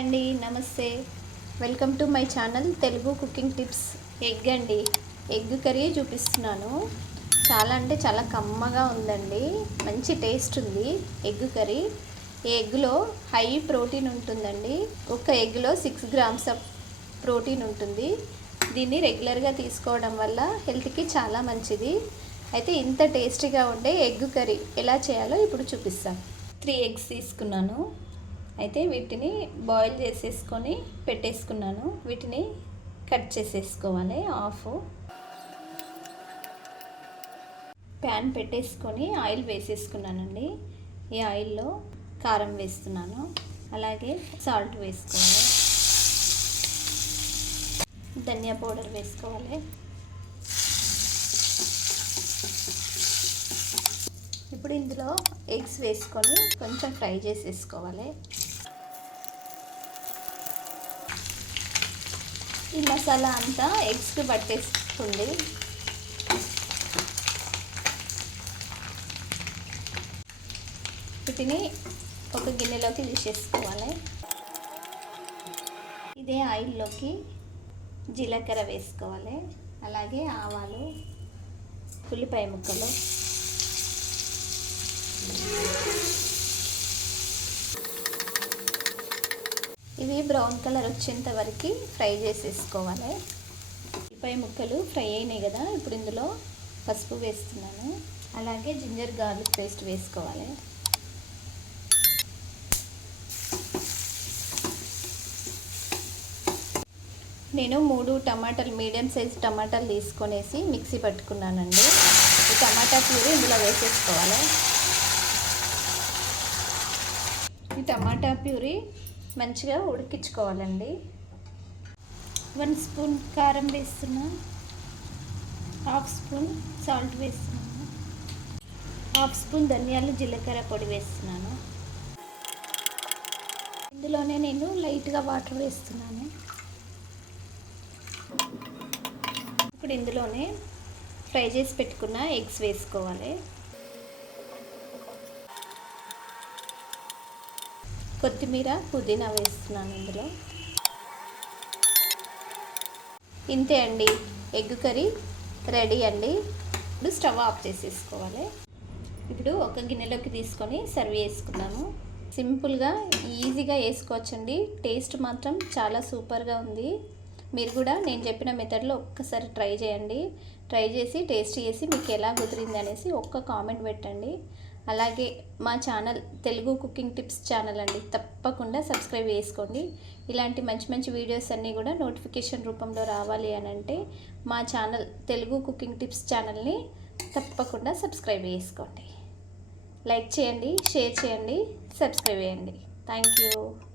అండి నమస్తే. Welcome to my channel Telugu cooking tips. Egg అండి. ఎగ్ కర్రీ చూపిస్తున్నాను. చాలా అంటే చాలా కమ్మగా ఉందండి. మంచి టేస్ట్ ఉంది ఎగ్ కర్రీ. ఈ ఎగ్లో హై ప్రోటీన్ ఉంటుందండి. ఒక ఎగ్లో సిక్స్ గ్రామ్స్ ఆఫ్ ప్రోటీన్ ఉంటుంది. దీన్ని రెగ్యులర్గా తీసుకోవడం వల్ల హెల్త్కి చాలా మంచిది. అయితే ఇంత టేస్టీగా ఉండే ఎగ్ కర్రీ ఎలా చేయాలో ఇప్పుడు చూపిస్తాను త్రీ ఎగ్స్ తీసుకున్నాను. అయితే వీటిని బాయిల్ చేసేసుకొని పెట్టేసుకున్నాను. వీటిని కట్ చేసేసుకోవాలి. ఆఫ్ ప్యాన్ పెట్టేసుకొని ఆయిల్ వేసేసుకున్నానండి. ఈ ఆయిల్లో కారం వేస్తున్నాను. అలాగే సాల్ట్ వేసుకోవాలి. ధనియా పౌడర్ వేసుకోవాలి. ఇప్పుడు ఇందులో ఎగ్స్ వేసుకొని కొంచెం ఫ్రై చేసేసుకోవాలి. ఈ మసాలా అంతా ఎగ్స్కి పట్టేస్తుంది. వీటిని ఒక గిన్నెలోకి తీసేసుకోవాలి. ఇదే ఆయిల్లోకి జీలకర్ర వేసుకోవాలి. అలాగే ఆవాలు ఉల్లిపాయ ముక్కలు. ఇవి బ్రౌన్ కలర్ వచ్చేంత వరకు ఫ్రై చేసేసుకోవాలి. ఉల్లిపాయ ముక్కలు ఫ్రై అయినాయి కదా ఇప్పుడు ఇందులో పసుపు వేస్తున్నాను. అలాగే జింజర్ గార్లిక్ పేస్ట్ వేసుకోవాలి. నేను మూడు టమాటాలు మీడియం సైజ్ టమాటాలు తీసుకొనేసి మిక్సీ పట్టుకున్నానండి. ఈ టమాటా ప్యూర్ ఇందులో వేసేసుకోవాలి. ఈ టమాటా ప్యూరీ మంచిగా ఉడికించుకోవాలండి. వన్ స్పూన్ కారం వేస్తున్నా హాఫ్ స్పూన్ సాల్ట్ వేస్తున్నాను హాఫ్ స్పూన్ ధనియాలు జీలకర్ర పొడి వేస్తున్నాను. ఇందులోనే నేను లైట్గా వాటర్ వేస్తున్నాను. ఇప్పుడు ఇందులోనే ఫ్రై చేసి పెట్టుకున్న ఎగ్స్ వేసుకోవాలి. కొత్తిమీర పుదీనా వేస్తున్నాను ఇందులో. ఇంతే అండి. ఎగ్ కర్రీ రెడీ అండి. ఇప్పుడు స్టవ్ ఆఫ్ చేసేసుకోవాలి. ఇప్పుడు ఒక గిన్నెలోకి తీసుకొని సర్వ్ చేసుకున్నాము సింపుల్గా ఈజీగా వేసుకోవచ్చండి. టేస్ట్ మాత్రం చాలా సూపర్గా ఉంది. మీరు కూడా నేను చెప్పిన మెథడ్లో ఒక్కసారి ట్రై చేయండి. ట్రై చేసి టేస్ట్ చేసి మీకు ఎలా కుదిరింది అనేసి ఒక్క కామెంట్ పెట్టండి. అలాగే మా channel Telugu cooking tips channel అండి. తప్పకుండా సబ్స్క్రైబ్ చేసుకోండి. ఇలాంటి మంచి మంచి వీడియోస్ అన్నీ కూడా నోటిఫికేషన్ రూపంలో రావాలి అని అంటే మా ఛానల్ తెలుగు కుకింగ్ టిప్స్ ఛానల్ని తప్పకుండా సబ్స్క్రైబ్ చేసుకోండి. లైక్ చేయండి షేర్ చేయండి సబ్స్క్రైబ్ చేయండి. Thank you.